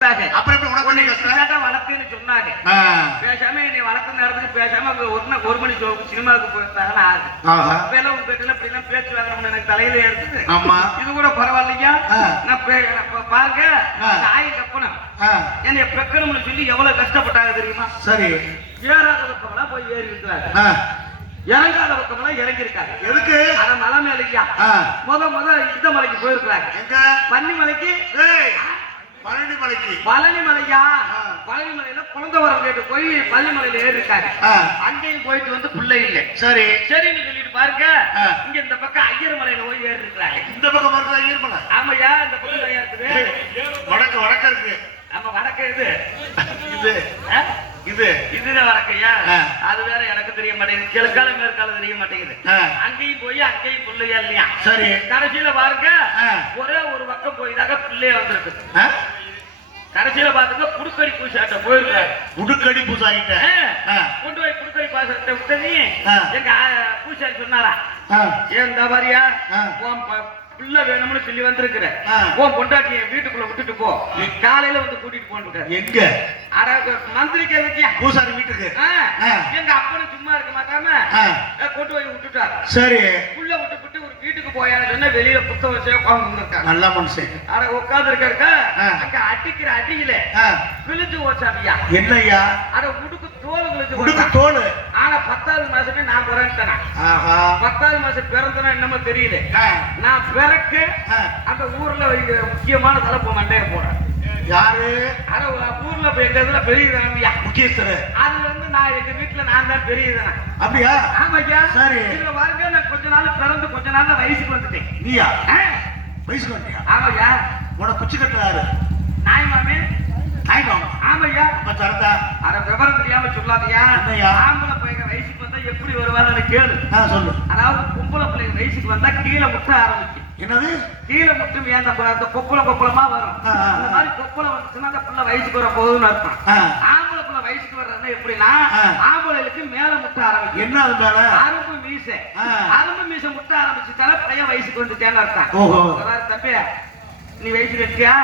அப்புறம் எப்படி உனக்கு வளர்த்துன்னு சொன்னாங்க. பேசாம நீ வளர்த்த நேரத்துக்கு பேசாம ஒரு மணி ஷோக்கு சினிமாவுக்கு போயிருந்தாங்கன்னு ஆகுது. இப்பெல்லாம் உங்க கிட்ட இப்படி எல்லாம் பேச்சு வாங்கணும்னு எனக்கு தலையில எடுத்துது. இது கூட பரவாயில்லையா? நான் பாருங்க ஆய் கப்பனம் என்னைய பெக்கணும்னு சொல்லி எவ்வளவு கஷ்டப்பட்டாங்க தெரியுமா? சரி, ஏறாத பக்கமெல்லாம் போய் ஏறி இருக்கிறாங்க, இறங்காத பக்கமெல்லாம் இறங்கி இருக்காங்க. எதுக்கு? அத மலை மேலையா முத இந்த மலைக்கு போயிருக்கிறாங்க. எங்க? பன்னிமலைக்கு. பழனி மலையா? பழனி மலையில குழந்தை வரம் கேட்டு போய் பழனி மலையில ஏறி இருக்காங்க. அங்கேயும் போயிட்டு வந்து பிள்ளை இல்லை. சரி சரின்னு சொல்லிட்டு பாருங்க, இங்க இந்த பக்கம் ஐயர் மலையில போய் ஏறி இருக்கிறாங்க. இந்த பக்கம் வருது ஐயர் மலை? ஆமாயா, இந்த பக்கம் நிறைய இருக்குது. வடக்கு இருக்கு. ஆமா, வடக்கு இது இது இதுதான் வடக்கையா? அது வேற எனக்கு தெரிய மாட்டேங்குது. கிழக்கால மேற்கால தெரிய மாட்டேங்குது. அங்கேயும் போய் அங்கேயும் பிள்ளையா இல்லையா? சரி, கடைசியில பாருங்க ஒரே ஒரு பக்கம் போய்தாக பிள்ளைய வந்திருக்கு. கடைசியில பாத்துக்க புடுக்கடி பூசாட்ட போயிருக்காரு. புடுக்கடி பூசாரிட்ட கொண்டு போய் புடுக்கடி பூசாட்ட விட்டது. எங்க பூசாரி சொன்னாரா, ஏன் இந்த மாதிரியா பிள்ளை வேணும்னு சொல்லி வந்திருக்கிற உன் பொண்டாட்டிய வீட்டுக்குள்ள விட்டுட்டு போ, காலையில வந்து கூட்டிட்டு போன்னு. எங்க? மந்திரிக்க இருக்கியா பூசாரி வீட்டுக்கு? எங்க அப்பனும் சும்மா இருக்க மாட்டாம கொண்டு போய் விட்டுட்டாரு. சரி, புள்ள விட்டு ஒரு வீட்டுக்கு போயான்னு சொன்னா வெளியில புத்த வச்சே உட்கார்ந்து இருக்காங்க. நல்ல மனுஷன். அட உட்கார்ந்து இருக்க அங்க அடிக்கிற அடியில கிழிஞ்சு போச்சாமியா. என்னையா? அட உடுக்கு தோல் கிழிஞ்சு. உடுக்கு தோல்? ஆனா 10வது மாசமே நான் பிறந்தேனா? 10வது மாசம் பிறந்தனா என்னமோ தெரியல. நான் பிறக்க அந்த ஊர்ல முக்கியமான தலைப்பு மண்டைய போறேன். யாரு? அட ஊர்ல போய் எங்க இதுல பெரிய தனமியா முக்கியஸ்தர். அதுல இருந்து நான் எங்க வீட்டுல நான் தான் பெரிய தானே. அப்படியா? ஆமாய்யா. சரி, இதுல பாருங்க நான் கொஞ்ச நாள் பிறந்து கொஞ்ச நாள்ல வயசுக்கு வந்துட்டேன். நீயா வயசுக்கு வந்துட்டியா? ஆமாய்யா. உனக்கு குச்சி கட்டுறாரு நாய் மாமே? நாய் மாமா? ஆமாய்யா. சரதா, அட விவரம் தெரியாம சொல்லாதயா. என்னையா? ஆம்பளை பையங்க வயசுக்கு வந்தா எப்படி வருவான்னு கேளு. சொல்லு. அதாவது பொம்பளை பிள்ளைங்க வயசுக்கு வந்தா கீழே முட்ட ஆரம்பிக்கும். என்னது கீழே முட்டும்? ஏன் அந்த கொப்பளமா வரும். அந்த மாதிரி கொப்பளம் வந்துச்சுன்னா அந்த பிள்ளை வயசுக்கு வர போகுதுன்னு அர்த்தம். ஆம்பளை பிள்ளை வயசுக்கு வர்றதுன்னா எப்படின்னா, ஆம்பளைகளுக்கு மேல முட்ட ஆரம்பிக்கும். என்ன அது மேல? அரும்பு மீசை. அரும்பு மீசை முட்ட ஆரம்பிச்சுட்டால பையன் வயசுக்கு வந்துட்டேன்னு அர்த்தம். ஓஹோ. தம்பி, நீ வயசுக்கு இருக்கியா?